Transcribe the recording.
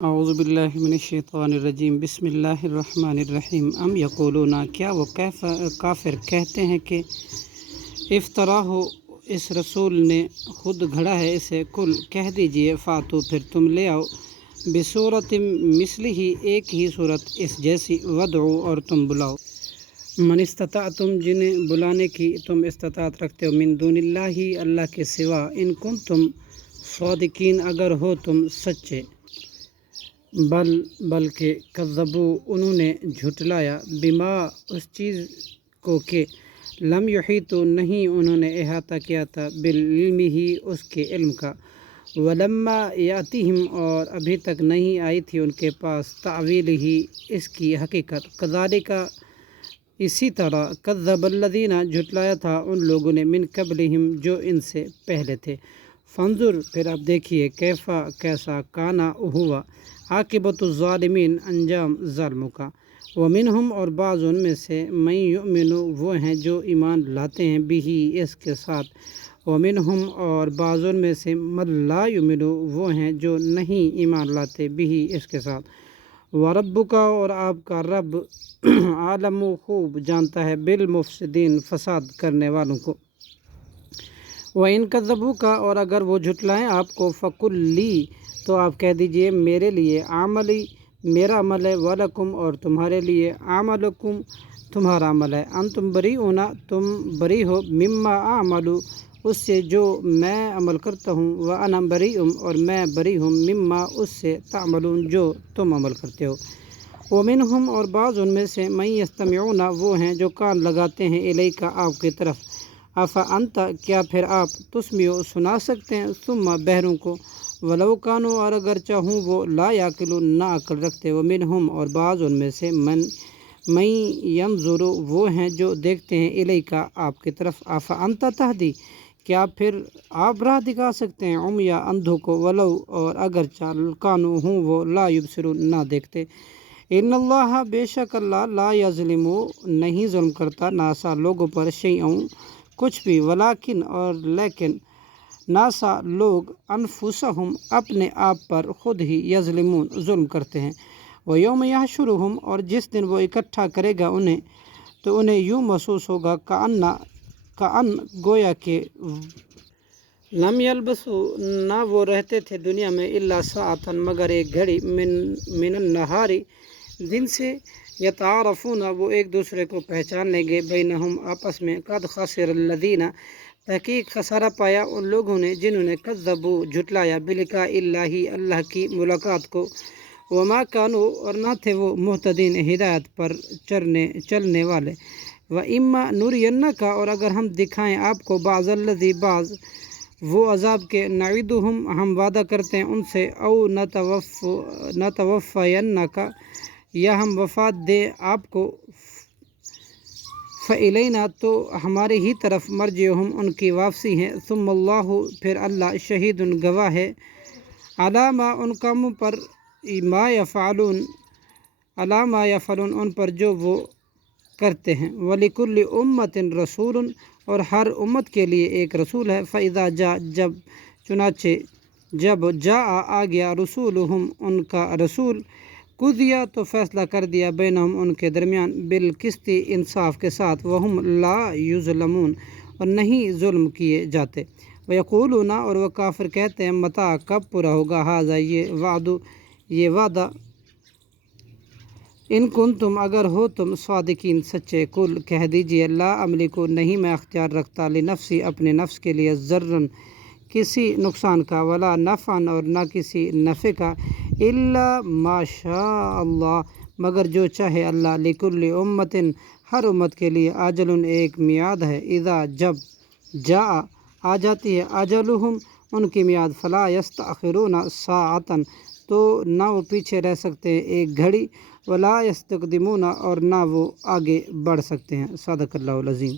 اعوذ باللہ من الشیطان الرجیم بسم اللہ الرحمن الرحیم ام یقولون، کیا وہ کافر کہتے ہیں کہ افطراہ، اس رسول نے خود گھڑا ہے اسے، کل کہہ دیجئے فاتو، پھر تم لے آؤ، بصورت مثلہ، ایک ہی صورت اس جیسی، ودعو، اور تم بلاؤ، من استطعتم، جنہیں بلانے کی تم استطاعت رکھتے ہو، من دون اللہ، اللہ کے سوا، ان کنتم صادقین، اگر ہو تم سچے، بلکہ کذبو، انہوں نے جھٹلایا، بما، اس چیز کو کہ لم یحیطوا، نہیں انہوں نے احاطہ کیا تھا، بعلمہ، اس کے علم کا، ولما یاتہم، اور ابھی تک نہیں آئی تھی ان کے پاس، تاویلہ، اس کی حقیقت، کذالک، اسی طرح، کذب الذین، جھٹلایا تھا ان لوگوں نے، من قبلہم، جو ان سے پہلے تھے، فانظر، پھر آپ دیکھیے، کیفا، کیسا، کانا، ہوا، عاقبۃ الظالمین، انجام ظالموں کا، ومنہم، اور بعض ان میں سے، من یؤمن، وہ ہیں جو ایمان لاتے ہیں، بہ، اس کے ساتھ، ومنہم، اور بعض ان میں سے، من لا یؤمن، وہ ہیں جو نہیں ایمان لاتے، بہ، اس کے ساتھ، وربک، اور آپ کا رب، عالم، خوب جانتا ہے، بالمفسدین، فساد کرنے والوں کو، وَإِن كَذَّبُوكَ، اور اگر وہ جھٹلائیں آپ کو، فَقُل لِّي، تو آپ کہہ دیجئے میرے لیے، عملی، میرا عمل ہے، وَلَكُمْ، اور تمہارے لیے، عملکم، تمہارا عمل ہے، انتم بریئون، تم بری ہو، مما اعمل، اس سے جو میں عمل کرتا ہوں، وَأَنَا بَرِیءٌ، اور میں بری ہوں، مما، اس سے، تعملون، جو تم عمل کرتے ہو، وَمِنْهُمْ، اور بعض ان میں سے، من یستمعون، وہ ہیں جو کان لگاتے ہیں، الیک، آپ کی طرف، افانت، کیا پھر آپ، تسمع، سنا سکتے ہیں، ثم، بہروں کو، ولو کانوا، اور اگر چاہوں وہ، لا یعقلون، نہ عقل رکھتے، ومنہم، اور بعض ان میں سے، من ینظر، وہ ہیں جو دیکھتے ہیں، الیک، آپ کی طرف، افانت تہدی، کیا پھر آپ راہ دکھا سکتے ہیں، عمیا، اندھوں کو، ولو، اور اگر کانوا، ہوں وہ، لا یبصرون، نہ دیکھتے، ان اللہ، بے شک اللہ، لا یظلم، نہیں ظلم کرتا، ناسا، لوگوں پر، شیئا، کچھ بھی، ولیکن، اور لیکن، ناسا، لوگ، انفسہم، اپنے آپ پر، خود ہی، یظلمون، ظلم کرتے ہیں، ویوم یحشرہم، اور جس دن وہ اکٹھا کرے گا انہیں، تو انہیں یوں محسوس ہوگا، کأن، گویا کہ، لم یلبثوا، نہ وہ رہتے تھے دنیا میں، الا ساعۃ، مگر ایک گھڑی، من النہار، دن سے، یتعارفون، وہ ایک دوسرے کو پہچان لیں گے، بینہم، آپس میں، قد خسر الذین، تحقیق خسارہ پایا ان لوگوں نے جنہوں نے، کذبوا، جھٹلایا، بلقاء اللہ، اللہ کی ملاقات کو، وما کانوا، اور نہ تھے وہ، مہتدین، ہدایت پر چلنے والے، وَإِمَّا نُرِيَنَّكَ، اور اگر ہم دکھائیں آپ کو، بعض الذی، بعض وہ عذاب کے، نعدہم، ہم وعدہ کرتے ہیں ان سے، او نتوفینک، یا ہم وفات دیں آپ کو، فإلینا، تو ہمارے ہی طرف، مرجعہم، ان کی واپسی ہے، ثم اللہ، پھر اللہ، شہید، گواہ ہے، علی ما، ان کاموں پر، ما یفعلون، علی ما یفعلون، ان پر جو وہ کرتے ہیں، وَلِكُلِّ أُمَّةٍ رَسُولٌ، اور ہر امت کے لیے ایک رسول ہے، فَإِذَا جاء، جب، چنانچہ جب، جاء، آ گیا، رسولہم، ان کا رسول، قضیٰ، تو فیصلہ کر دیا، بینہم، ان کے درمیان، بالقسط، انصاف کے ساتھ، وہم لا یظلمون، اور نہیں ظلم کیے جاتے، ویقولون، اور وہ کافر کہتے ہیں، متی، کب پورا ہوگا، ھذا، یہ وعد، یہ وعدہ، ان کنتم، اگر ہو تم صادقین، سچے، کل کہہ دیجئے، لا املک، نہیں میں اختیار رکھتا، لنفسی، اپنے نفس کے لیے، ضرا، کسی نقصان کا، ولا نفعا، اور نہ کسی نفع کا، الا ما شاء اللہ، مگر جو چاہے اللہ، لکل امۃ، ہر امت کے لیے، اجل، ایک میعاد ہے، اذا، جب، جاء، آ جاتی ہے، اجلہم، ان کی میعاد، فلا یستأخرون ساعۃ، تو نہ وہ پیچھے رہ سکتے ہیں ایک گھڑی، ولا یستقدمون، اور نہ وہ آگے بڑھ سکتے ہیں، صدق اللہ العظیم۔